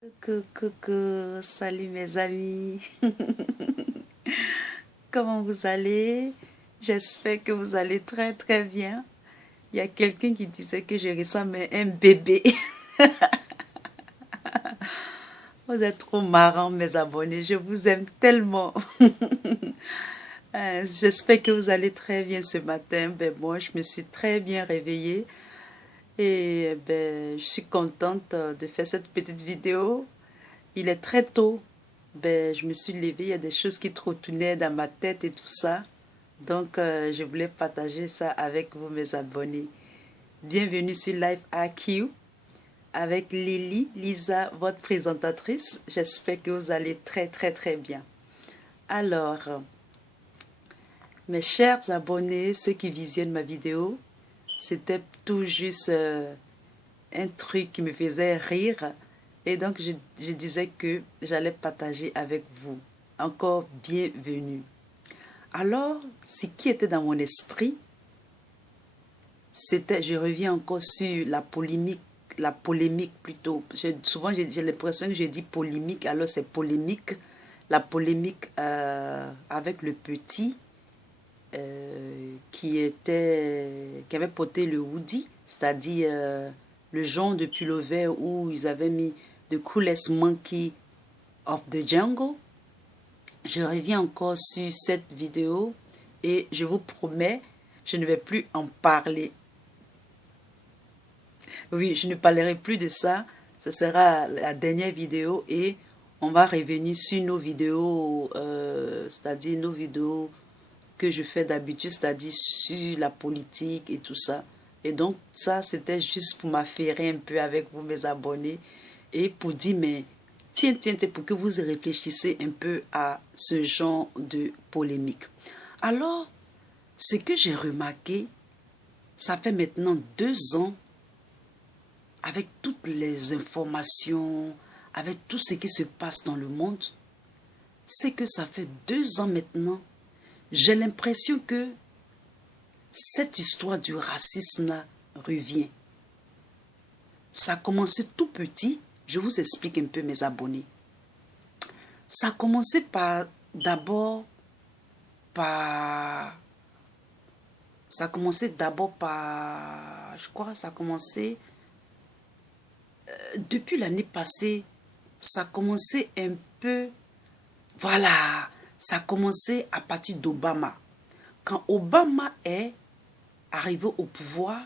Coucou, salut mes amis. Comment vous allez? J'espère que vous allez très très bien. Il y a quelqu'un qui disait que je ressemble à un bébé. Vous êtes trop marrants mes abonnés, je vous aime tellement. J'espère que vous allez très bien ce matin. Ben moi, je me suis très bien réveillée et ben je suis contente de faire cette petite vidéo. Il est très tôt. Ben, je me suis levée, il y a des choses qui trottournaient dans ma tête et tout ça. Donc, je voulais partager ça avec vous, mes abonnés. Bienvenue sur Live AQ avec Lily, Lisa, votre présentatrice. J'espère que vous allez très, très, très bien. Alors, mes chers abonnés, ceux qui visionnent ma vidéo, c'était tout juste un truc qui me faisait rire. Et donc, je disais que j'allais partager avec vous. Encore bienvenue. Alors, ce qui était dans mon esprit, c'était, je reviens encore sur la polémique plutôt. Souvent, j'ai l'impression que je dis polémique, alors c'est polémique. La polémique avec le petit qui avait porté le hoodie, c'est-à-dire le genre de pullover où ils avaient mis The Coolest Monkey of the Jungle. Je reviens encore sur cette vidéo et je vous promets, je ne vais plus en parler. Oui, je ne parlerai plus de ça. Ce sera la dernière vidéo et on va revenir sur nos vidéos, c'est-à-dire nos vidéos que je fais d'habitude, c'est-à-dire sur la politique et tout ça. Et donc, ça, c'était juste pour m'affairer un peu avec vous, mes abonnés, et pour dire, mais tiens, pour que vous réfléchissez un peu à ce genre de polémique. Alors, ce que j'ai remarqué, ça fait maintenant 2 ans, avec toutes les informations, avec tout ce qui se passe dans le monde, c'est que ça fait 2 ans maintenant, j'ai l'impression que cette histoire du racisme-là revient. Ça a commencé tout petit. Je vous explique un peu mes abonnés. Ça a commencé d'abord par... Je crois ça a commencé... depuis l'année passée, ça a commencé un peu... Voilà, ça a commencé à partir d'Obama. Quand Obama est arrivé au pouvoir,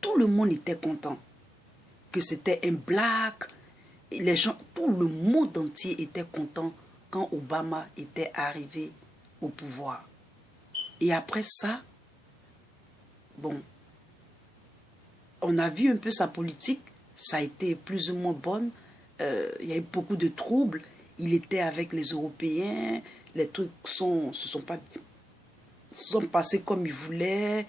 tout le monde était content que c'était un black. Et les gens, tout le monde entier était content quand Obama était arrivé au pouvoir. Et après ça, bon, on a vu un peu sa politique, ça a été plus ou moins bonne. Il y a eu beaucoup de troubles. Il était avec les Européens, les trucs se sont passés comme il voulait.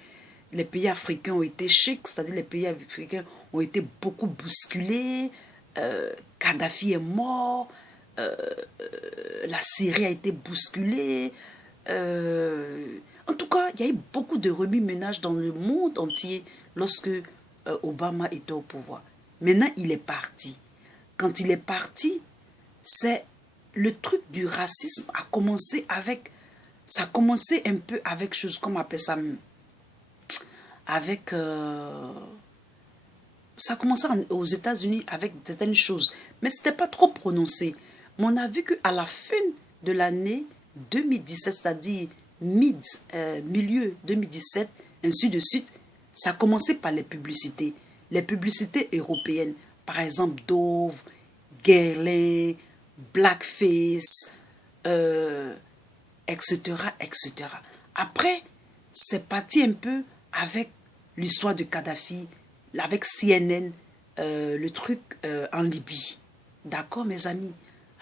Les pays africains ont été chics, c'est-à-dire les pays africains ont été beaucoup bousculés. Kadhafi est mort. La Syrie a été bousculée. En tout cas, il y a eu beaucoup de remue-ménage dans le monde entier lorsque Obama était au pouvoir. Maintenant, il est parti. Quand il est parti, c'est le truc du racisme a commencé avec... Ça a commencé un peu avec chose, comme on appelle ça, avec... ça a commencé aux États-Unis avec certaines choses, mais ce n'était pas trop prononcé. Mais on a vu qu'à la fin de l'année 2017, c'est-à-dire milieu 2017, ainsi de suite, ça a commencé par les publicités. Les publicités européennes, par exemple Dove, Guerlain, Blackface, etc., etc. Après, c'est parti un peu avec l'histoire de Kadhafi, avec CNN, le truc en Libye. D'accord, mes amis?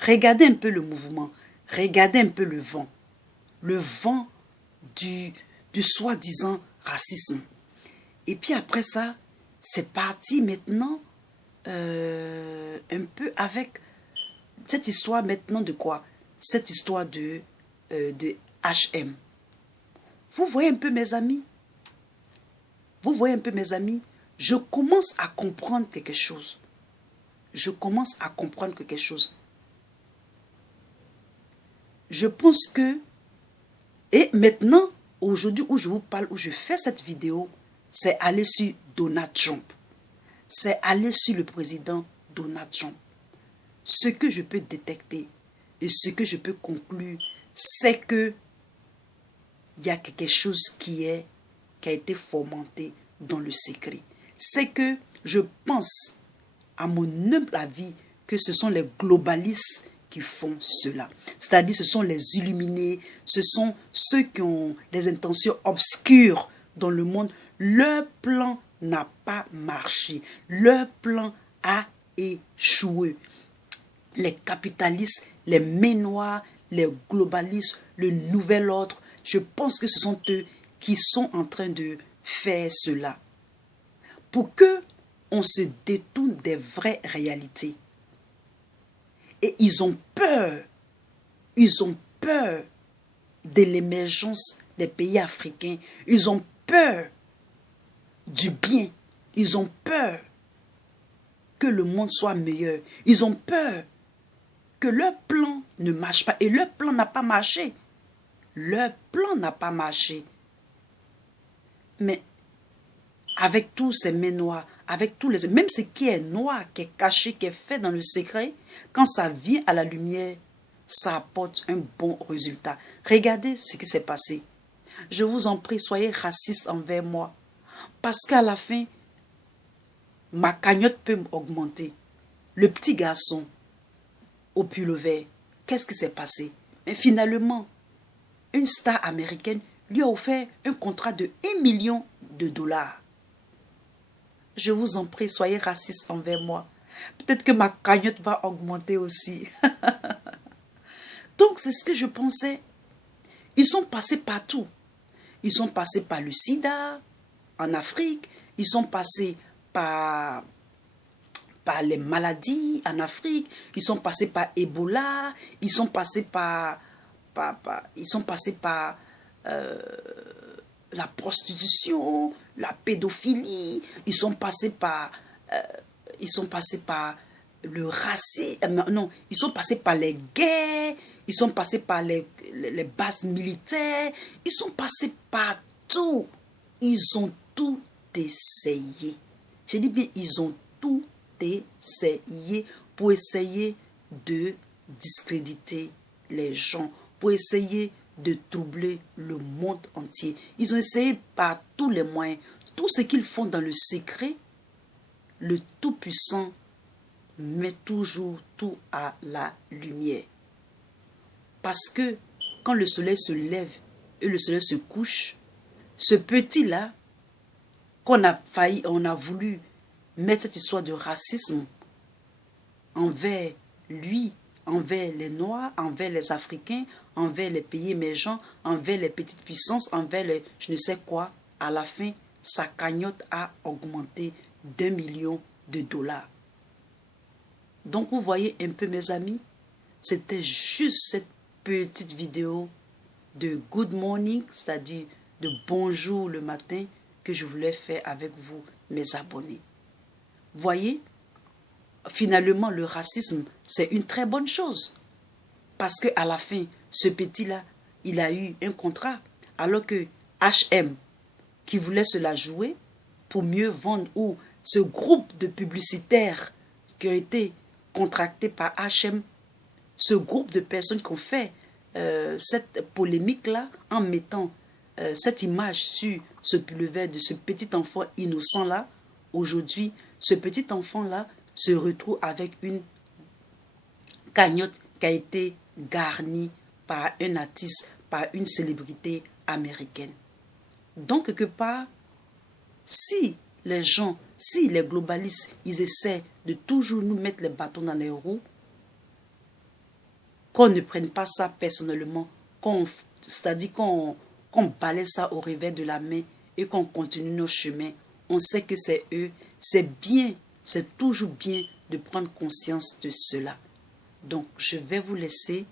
Regardez un peu le mouvement, regardez un peu le vent du soi-disant racisme. Et puis après ça, c'est parti maintenant un peu avec cette histoire maintenant de quoi? Cette histoire de HM. Vous voyez un peu mes amis? Vous voyez un peu mes amis? Je commence à comprendre quelque chose. je commence à comprendre que quelque chose. Je pense que, et maintenant, aujourd'hui où je vous parle, où je fais cette vidéo, c'est aller sur Donald Trump. C'est aller sur le président Donald Trump. Ce que je peux détecter et ce que je peux conclure, c'est que il y a quelque chose qui a été fomenté dans le secret. C'est que je pense, à mon humble avis, que ce sont les globalistes qui font cela. C'est-à-dire ce sont les illuminés, ce sont ceux qui ont des intentions obscures dans le monde. Leur plan n'a pas marché. Leur plan a échoué. Les capitalistes, les mains noires, les globalistes, le nouvel ordre, je pense que ce sont eux qui sont en train de faire cela. Pour que on se détourne des vraies réalités. Et ils ont peur de l'émergence des pays africains. Ils ont peur du bien. Ils ont peur que le monde soit meilleur. Ils ont peur que leur plan ne marche pas. Et leur plan n'a pas marché. Leur plan n'a pas marché. Mais avec tous ces mains noires, avec tous les... Même ce qui est noir, qui est caché, qui est fait dans le secret, quand ça vient à la lumière, ça apporte un bon résultat. Regardez ce qui s'est passé. Je vous en prie, soyez racistes envers moi. Parce qu'à la fin, ma cagnotte peut augmenter. Le petit garçon au pull vert, qu'est-ce qui s'est passé? Mais finalement, une star américaine lui a offert un contrat de 1 million de dollars. Je vous en prie, soyez racistes envers moi. Peut-être que ma cagnotte va augmenter aussi. Donc, c'est ce que je pensais. Ils sont passés partout. Ils sont passés par le sida en Afrique. Ils sont passés par les maladies en Afrique. Ils sont passés par Ebola. Ils sont passés par la prostitution, la pédophilie. Ils sont passés par le racisme. Non, ils sont passés par les guerres. Ils sont passés par les bases militaires. Ils sont passés partout. Ils ont tout essayé. Je dis bien, ils ont tout essayé pour essayer de discréditer les gens, pour essayer de troubler le monde entier. Ils ont essayé par tous les moyens. Tout ce qu'ils font dans le secret, le Tout-Puissant met toujours tout à la lumière. Parce que quand le soleil se lève et le soleil se couche, ce petit-là, on a voulu mettre cette histoire de racisme envers lui, envers les Noirs, envers les Africains, envers les pays émergents, envers les petites puissances, envers les je ne sais quoi, à la fin, sa cagnotte a augmenté d'1 million de dollars. Donc vous voyez un peu mes amis, c'était juste cette petite vidéo de good morning, c'est-à-dire de bonjour le matin que je voulais faire avec vous, mes abonnés. Voyez, finalement le racisme, c'est une très bonne chose. Parce qu'à la fin, ce petit-là, il a eu un contrat, alors que H&M, qui voulait se la jouer pour mieux vendre, ou ce groupe de publicitaires qui ont été contractés par H&M, ce groupe de personnes qui ont fait cette polémique-là en mettant cette image sur ce pullover de ce petit enfant innocent-là, aujourd'hui, ce petit enfant-là se retrouve avec une cagnotte qui a été garnie par un artiste, par une célébrité américaine. Donc, quelque part, si les gens, si les globalistes, ils essaient de toujours nous mettre les bâtons dans les roues, qu'on ne prenne pas ça personnellement, c'est-à-dire qu'on balaie ça au revers de la main et qu'on continue nos chemins, on sait que c'est eux, c'est bien, c'est toujours bien de prendre conscience de cela. Donc, je vais vous laisser,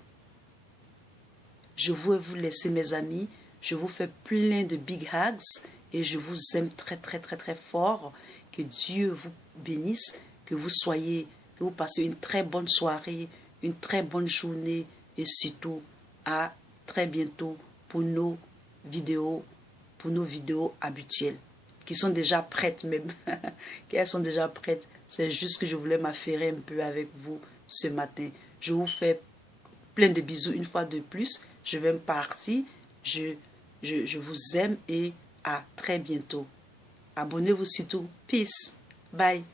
mes amis, je vous fais plein de big hugs et je vous aime très, très, très, très fort. Que Dieu vous bénisse, que vous soyez Que vous passez une très bonne soirée, une très bonne journée et surtout à très bientôt pour nos vidéos habituelles qui sont déjà prêtes même. Qu'elles sont déjà prêtes. C'est juste que je voulais m'affairer un peu avec vous ce matin. Je vous fais plein de bisous une fois de plus. Je vais me partir. Je vous aime et à très bientôt. Abonnez-vous surtout. Peace. Bye.